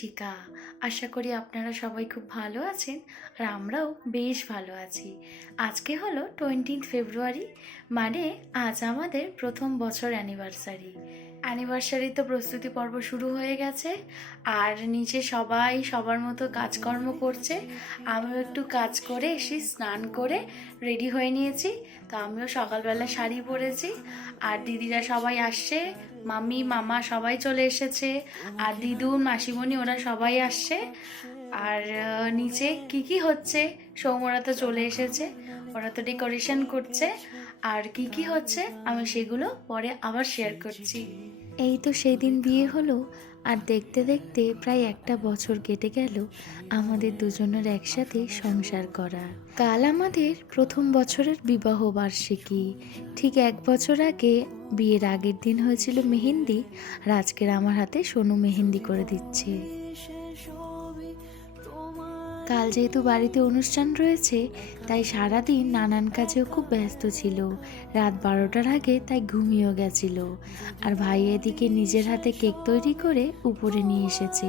ঋষিকা। আশা করি আপনারা সবাই খুব ভালো আছেন আর আমরাও বেশ ভালো আছি। আজকে হলো 20 ফেব্রুয়ারি, মানে আজ আমাদের প্রথম বছর অ্যানিভার্সারি তো প্রস্তুতি পর্ব শুরু হয়ে গেছে আর নিচে সবাই সবার মতো কাজকর্ম করছে। আমিও একটু কাজ করে এসে স্নান করে রেডি হয়ে নিয়েছি। তো আমিও সকালবেলা শাড়ি পরেছি আর দিদিরা সবাই আসছে, মামি মামা সবাই চলে এসেছে আর দিদুন মাসিমণি ওরা সবাই আসছে। আর নিচে কি হচ্ছে, সৌমরা তো চলে এসেছে, ওরা তো ডেকোরেশন করছে। আর কি হচ্ছে আমি সেগুলো পরে আবার শেয়ার করছি। এই তো সেই দিন বিয়ে হলো আর দেখতে দেখতে প্রায় একটা বছর কেটে গেল আমাদের দুজনের একসাথে সংসার করা। কাল আমাদের প্রথম বছরের বিবাহ বার্ষিকী। ঠিক এক বছর আগে বিয়ের আগের দিন হয়েছিল মেহেন্দি, আর আজকের আমার হাতে সোনু মেহেন্দি করে দিচ্ছে। কাল যেহেতু বাড়িতে অনুষ্ঠান রয়েছে তাই সারাদিন নানান কাজেও খুব ব্যস্ত ছিল। রাত 12টার আগে তাই ঘুমিয়েও গেছিল। আর ভাই এদিকে নিজের হাতে কেক তৈরি করে উপরে নিয়ে এসেছে,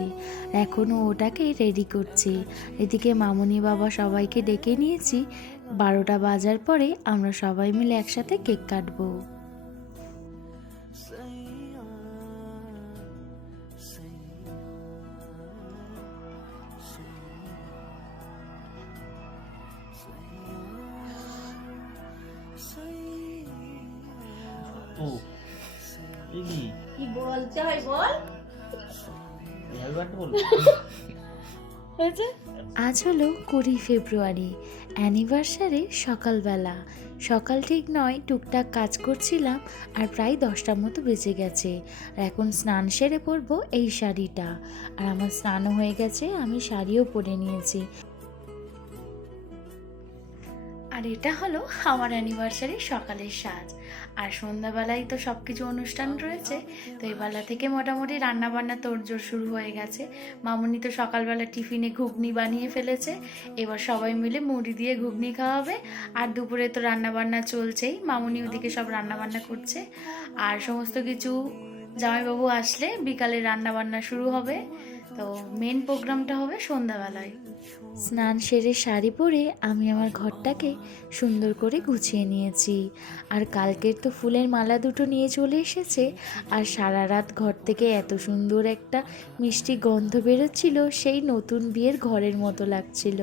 এখনও ওটাকে রেডি করছে। এদিকে মামুনি বাবা সবাইকে ডেকে নিয়েছি, 12টা বাজার পরে আমরা সবাই মিলে একসাথে কেক কাটবো। কি বলতে হয় বল। আজ হলো 20 ফেব্রুয়ারি, অ্যানিভার্সারি সকালবেলা। সকাল ঠিক নয়, টুকটাক কাজ করছিলাম আর প্রায় 10টার মতো বেজে গেছে। আর এখন স্নান সেরে পরবো এই শাড়িটা। আর আমার স্নানও হয়ে গেছে, আমি শাড়িও পরে নিয়েছি। আর এটা হলো আমার অ্যানিভার্সারি সকালের সাজ। আর সন্ধ্যাবেলায় তো সব কিছু অনুষ্ঠান রয়েছে, তো এই বেলা থেকে মোটামুটি রান্নাবান্না তোড়জোড় শুরু হয়ে গেছে। মামুনি তো সকালবেলা টিফিনে ঘুগনি বানিয়ে ফেলেছে, এবার সবাই মিলে মুড়ি দিয়ে ঘুগনি খাওয়াবে। আর দুপুরে তো রান্নাবান্না চলছেই, মামুনি ওদিকে সব রান্নাবান্না করছে। আর সমস্ত কিছু জামাইবাবু আসলে বিকালে রান্নাবান্না শুরু হবে। তো মেন প্রোগ্রামটা হবে সন্ধ্যাবেলায়। স্নান সেরে শাড়ি পরে আমি আমার ঘরটাকে সুন্দর করে গুছিয়ে নিয়েছি। আর কালকের তো ফুলের মালা দুটো নিয়ে চলে এসেছে। আর সারা রাত ঘর থেকে এত সুন্দর একটা মিষ্টি গন্ধ বেরোচ্ছিল, সেই নতুন বিয়ের ঘরের মতো লাগছিল।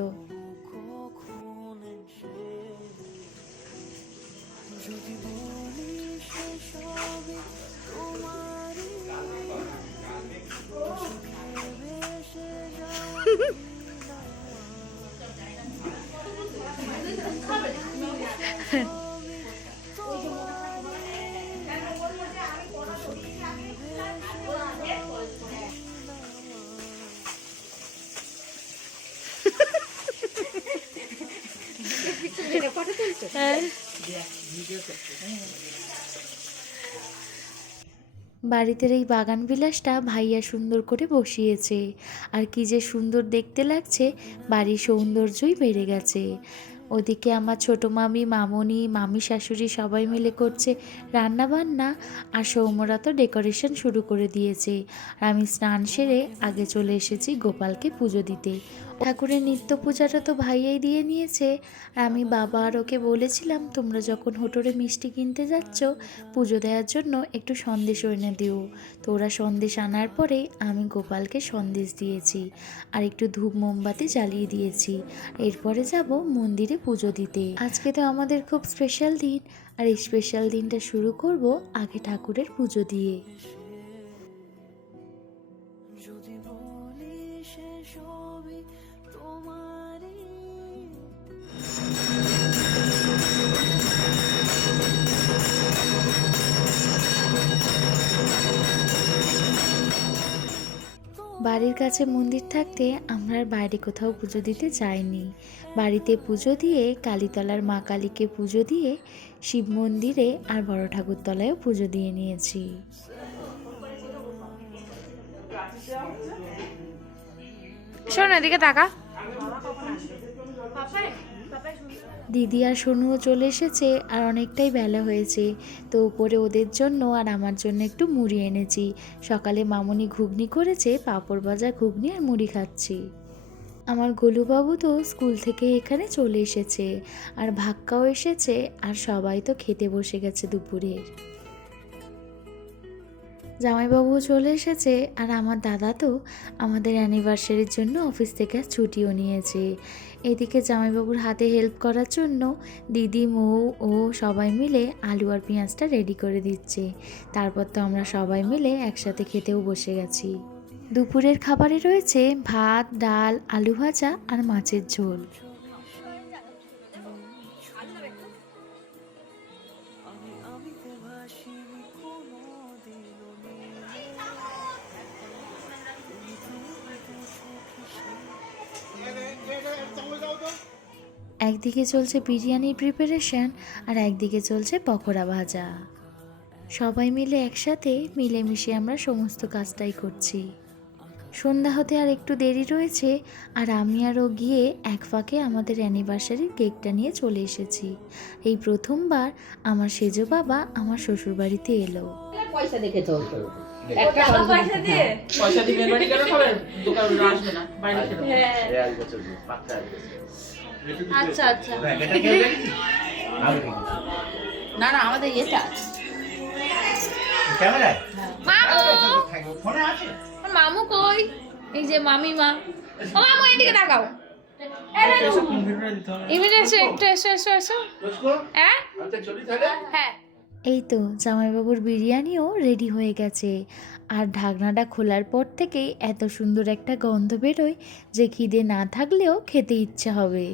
বাড়িতে এই বাগান বিলাসটা ভাইয়া সুন্দর করে বসিয়েছে, আর কি যে সুন্দর দেখতে লাগছে, বাড়ির সৌন্দর্যই বেড়ে গেছে। ওদিকে আমার ছোটো মামি, মামনি, মামি শাশুড়ি সবাই মিলে করছে রান্না বান্না। আর সৌমরা তো ডেকোরেশন শুরু করে দিয়েছে। আর আমি স্নান সেরে আগে চলে এসেছি গোপালকে পুজো দিতে। ঠাকুরের নিত্য পূজাটা তো ভাইয়াই দিয়ে নিয়েছে। আর আমি বাবা আর ওকে বলেছিলাম, তোমরা যখন হোটরে মিষ্টি কিনতে যাচ্ছ পুজো দেওয়ার জন্য একটু সন্দেশ এনে দিও। তো ওরা সন্দেশ আনার পরে আমি গোপালকে সন্দেশ দিয়েছি আর একটু ধূপ মোমবাতি জ্বালিয়ে দিয়েছি। এরপরে যাব মন্দিরে পুজো দিতে। আজকে তো আমাদের খুব স্পেশাল দিন, আর এই স্পেশাল দিনটা শুরু করব আগে ঠাকুরের পুজো দিয়ে। বাড়ির কাছে মন্দির থাকতে আমরা আর বাইরে কোথাও পুজো দিতে যাইনি। বাড়িতে পুজো দিয়ে কালীতলার মা কালীকে পুজো দিয়ে শিব মন্দিরে আর বড় ঠাকুরতলায়ও পুজো দিয়ে নিয়েছি। শোন এদিকে তাকা। দিদি আর সোনুও চলে এসেছে আর অনেকটাই বেলা হয়েছে, তো উপরে ওদের জন্য আর আমার জন্য একটু মুড়ি এনেছি। সকালে মামুনি ঘুগনি করেছে, পাঁপড় ভাজা, ঘুগনি আর মুড়ি খাচ্ছি। আমার গোলুবাবু তো স্কুল থেকে এখানে চলে এসেছে, আর ভাক্কাও এসেছে, আর সবাই তো খেতে বসে গেছে দুপুরের। জামাইবাবুও চলে এসেছে, আর আমার দাদা তো আমাদের অ্যানিভার্সারির জন্য অফিস থেকে ছুটিও নিয়েছে। এদিকে জামাইবাবুর হাতে হেল্প করার জন্য দিদি, মৌ ও সবাই মিলে আলু আর পেঁয়াজটা রেডি করে দিচ্ছে। তারপর তো আমরা সবাই মিলে একসাথে খেতেও বসে গেছি। দুপুরের খাবারে রয়েছে ভাত, ডাল, আলু ভাজা আর মাছের ঝোল। একদিকে চলছে বিরিয়ানির প্রিপারেশন, আর একদিকে চলছে পকোড়া ভাজা। সবাই মিলে একসাথে মিলেমিশে আমরা সমস্ত কাজটাই করছি। সন্ধ্যা হতে আর একটু দেরি রয়েছে, আর আমি আরও গিয়ে এক ফাঁকে আমাদের অ্যানিভার্সারির কেকটা নিয়ে চলে এসেছি। এই প্রথমবার আমার সেজো বাবা আমার শ্বশুরবাড়িতে এলো। পয়সা দেখে চলতো। একটা পয়সা দিয়ে পয়সা দিবেন বাড়ি কেন খাবেন? দোকানে আসবে না, বাইরে খেতে হবে। হ্যাঁ। এক বছর পাঁচটা আচ্ছা আচ্ছা না না, আমাদের এটা ক্যামেরায় মামু ফোনে আছে। আমার মামু কই? এই যে মামিমা। ও মামু এদিকে তাকাও। এমনি এসো, একটু এসো এসো এসো। হ্যাঁ হ্যাঁ। এই তো জামাইবাবুর বিরিয়ানিও রেডি হয়ে গেছে, আর ঢাকনাটা খোলার পর থেকেই এত সুন্দর একটা গন্ধ বেরোয় যে খিদে না থাকলেও খেতে ইচ্ছে হবে।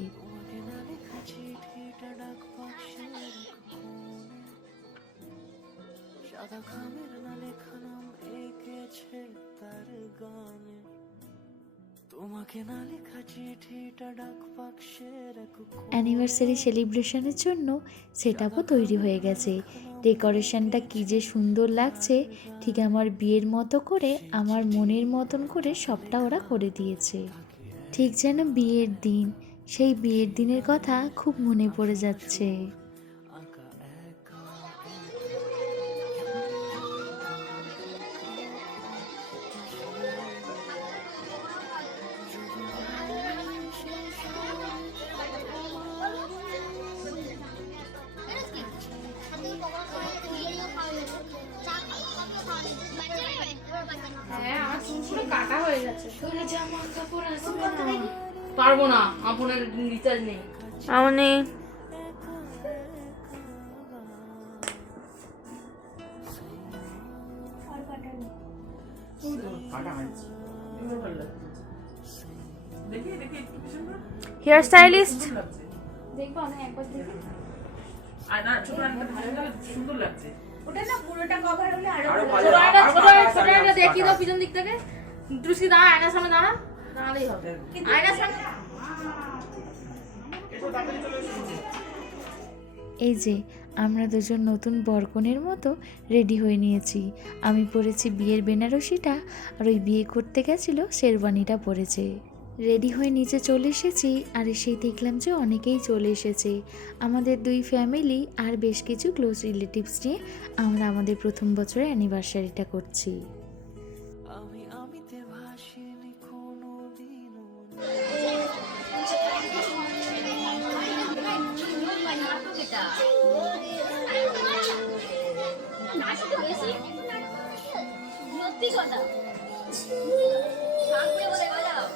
অ্যানিভার্সারি সেলিব্রেশনের জন্য সেটআপও তৈরি হয়ে গেছে। ডেকোরেশনটা কী যে সুন্দর লাগছে, ঠিক আমার বিয়ের মতো করে, আমার মনের মতন করে সবটা ওরা করে দিয়েছে। ঠিক যেন বিয়ের দিন, সেই বিয়ের দিনের কথা খুব মনে পড়ে যাচ্ছে। হ্যাঁ, আমার চুল পুরো কাটা হয়ে গেছে। জামা কাপড় আসবে না। পারবো না, আমার ফোনের রিচার্জ নেই। আমনি দেখি দেখি একটু পিছন করে। Hair stylist. দেখবো আমি একবার দেখি। আর না, ছোট আয়নাটা ভালো লাগে, সুন্দর লাগছে। ওটা না পুরোটা কভার হলে আরো আরো ভালো ভালো। লাগবে। ছোট আয়না দেখি তো পিছন দিক থেকে। তুই দাঁড়া, আয়নার সামনে দাঁড়া। দাঁড়ালেই হবে। আয়নার সামনে এই যে আমরা দুজন নতুন বরকনের মতো রেডি হয়ে নিয়েছি। আমি পরেছি বিয়ের বেনারসিটা, আর ওই বিয়ে করতে গেছিল শেরওয়ানিটা পরেছে। রেডি হয়ে নিচে চলে এসেছি, আর এসেই দেখলাম যে অনেকেই চলে এসেছে। আমাদের দুই ফ্যামিলি আর বেশ কিছু ক্লোজ রিলেটিভস নিয়ে আমরা আমাদের প্রথম বছরের অ্যানিভার্সারিটা করছি। সত্যি কথা ঠাকুরে বলে বাজাও।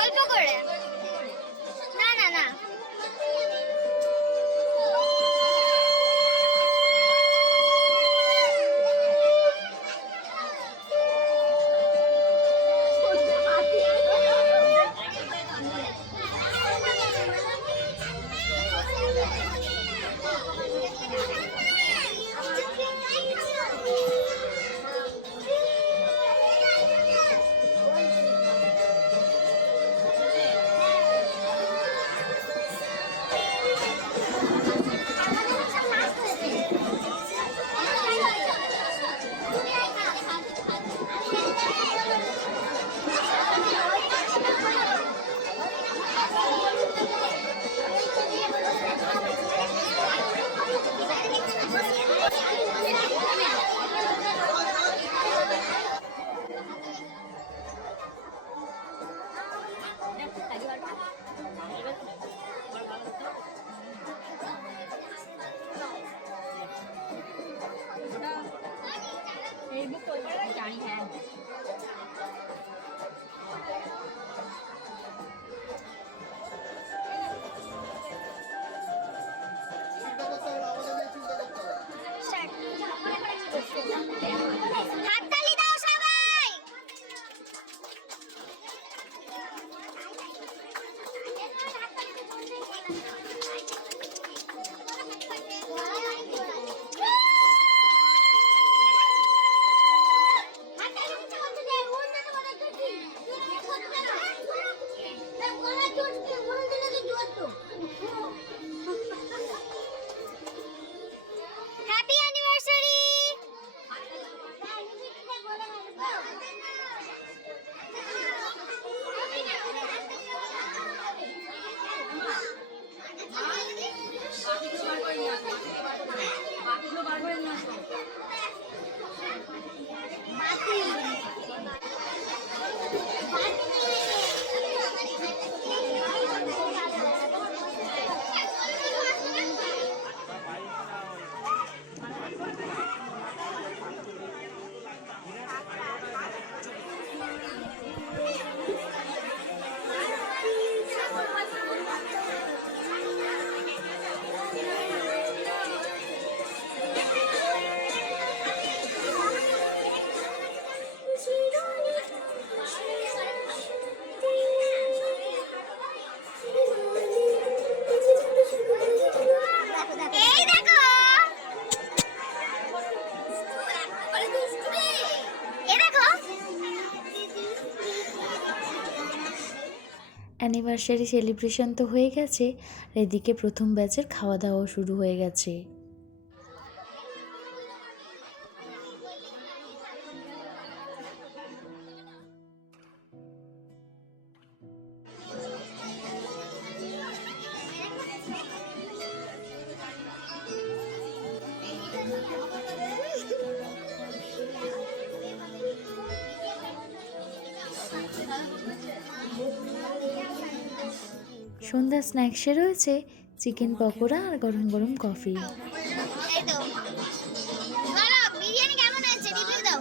অল্প করে না না না হাততালি দাও সবাই হ্যাপি অ্যানিভার্সারি এই দেখো এই দেখো অ্যানিভার্সারি সেলিব্রেশন তো হয়ে গেছে, আর এদিকে প্রথম ব্যাচের খাওয়া দাওয়াও শুরু হয়ে গেছে। সন্ধ্যা স্ন্যাক্সে রয়েছে চিকেন পকোড়া আর গরম গরম কফি। এই তো বলো বিরিয়ানি কেমন আছে রিভিউ দাও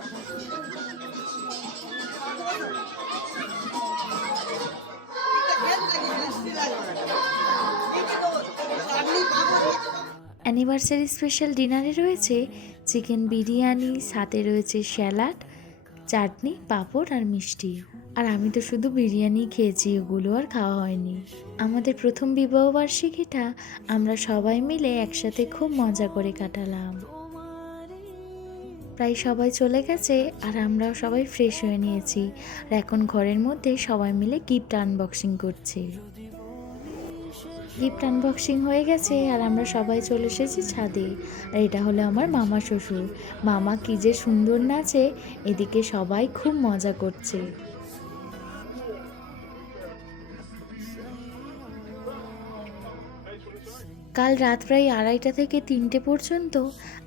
অ্যানিভার্সারি স্পেশাল ডিনারে রয়েছে চিকেন বিরিয়ানি, সাথে রয়েছে স্যালাড, চাটনি, পাঁপড় আর মিষ্টি। আর আমি তো শুধু বিরিয়ানি খেয়েছি, ওগুলো আর খাওয়া হয়নি। আমাদের প্রথম বিবাহবার্ষিকীটা আমরা সবাই মিলে একসাথে খুব মজা করে কাটালাম। প্রায় সবাই চলে গেছে আর আমরাও সবাই ফ্রেশ হয়ে নিয়েছি, আর এখন ঘরের মধ্যে সবাই মিলে গিফট আনবক্সিং করছি। গিফট আনবক্সিং হয়ে গেছে আর আমরা সবাই চলে এসেছি ছাদে। আর এটা হলো আমার মামা শ্বশুর। মামা কি যে সুন্দর নাচে, এদিকে সবাই খুব মজা করছে। কাল রাত প্রায় 2:30 থেকে 3টে পর্যন্ত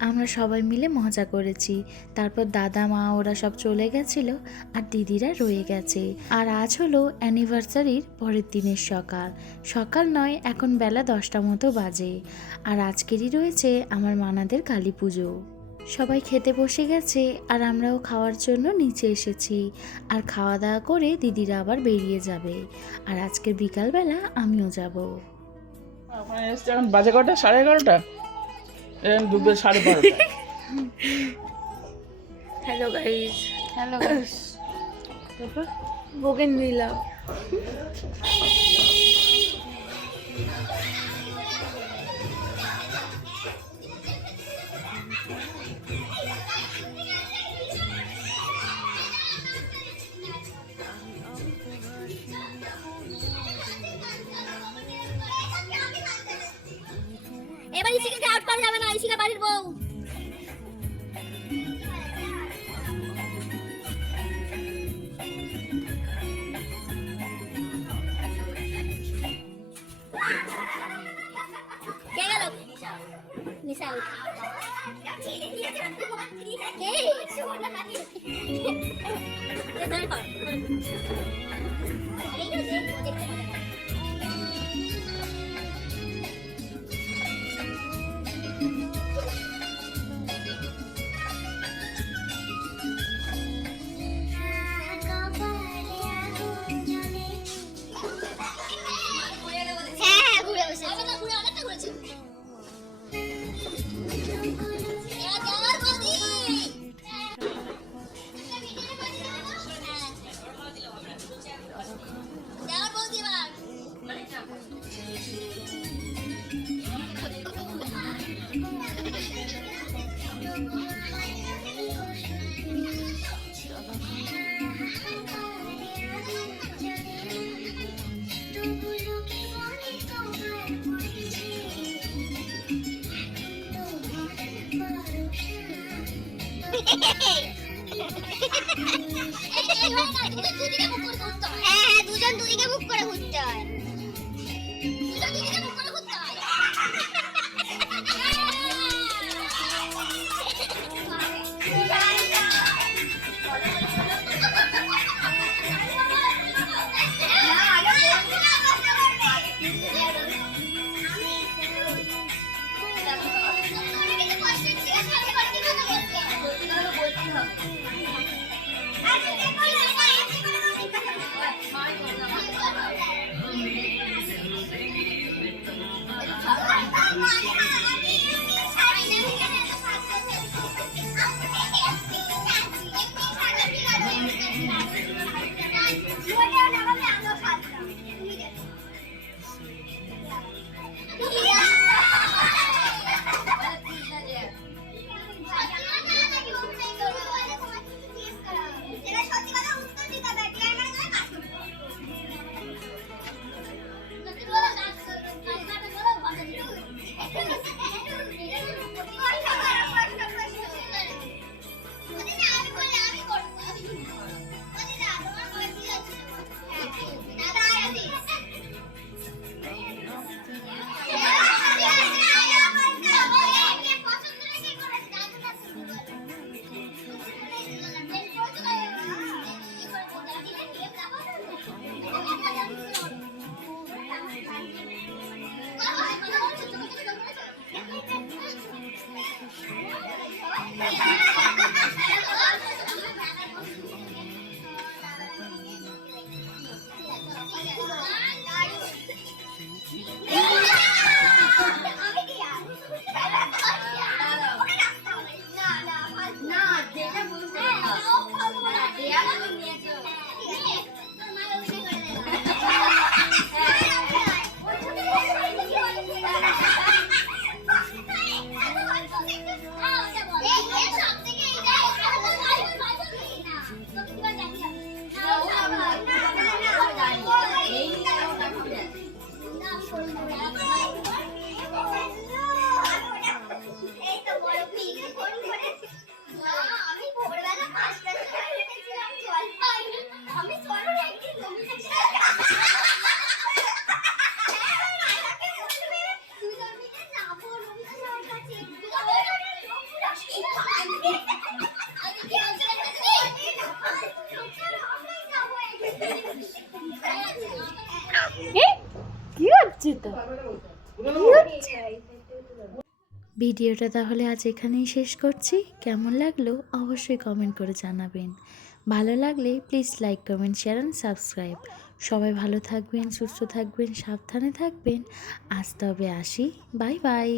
আমরা সবাই মিলে মজা করেছি। তারপর দাদা মা ওরা সব চলে গেছিল আর দিদিরা রয়ে গেছে। আর আজ হলো অ্যানিভার্সারির পরের দিনের সকাল। সকাল নয়, এখন বেলা 10টা মতো বাজে। আর আজকেরই রয়েছে আমার মানাদের কালী পুজো। সবাই খেতে বসে গেছে আর আমরাও খাওয়ার জন্য নিচে এসেছি। আর খাওয়া দাওয়া করে দিদিরা আবার বেরিয়ে যাবে। আর আজকের বিকালবেলা আমিও যাব। ওখানে এসছে এখন বাজে কটা? 11:30। এখন দুপুর 12:30। Hello guys, hello guys. বোগেন ভিলা। এবার ইসিকে আউট করা যাবে না, ইসিকা বাড়ির বউ। কে গেল? নিশা আউট। কে? সোনা কাকি। ধরে কর। এই যে দেখতে হ্যাঁ, দুজন দুদিকে মুখ করে ঘুরতে হয়। দুজন দুদিকে মুখ করে ঘুরতে হয়। কি হচ্ছে তো ভিডিওটা তাহলে আজ এখানেই শেষ করছি। কেমন লাগলো অবশ্যই কমেন্ট করে জানাবেন। ভালো লাগলে please like comment share and subscribe. সবাই ভালো থাকবেন, সুস্থ থাকবেন, সাবধানে থাকবেন। আজ তবে আসি, বাই বাই।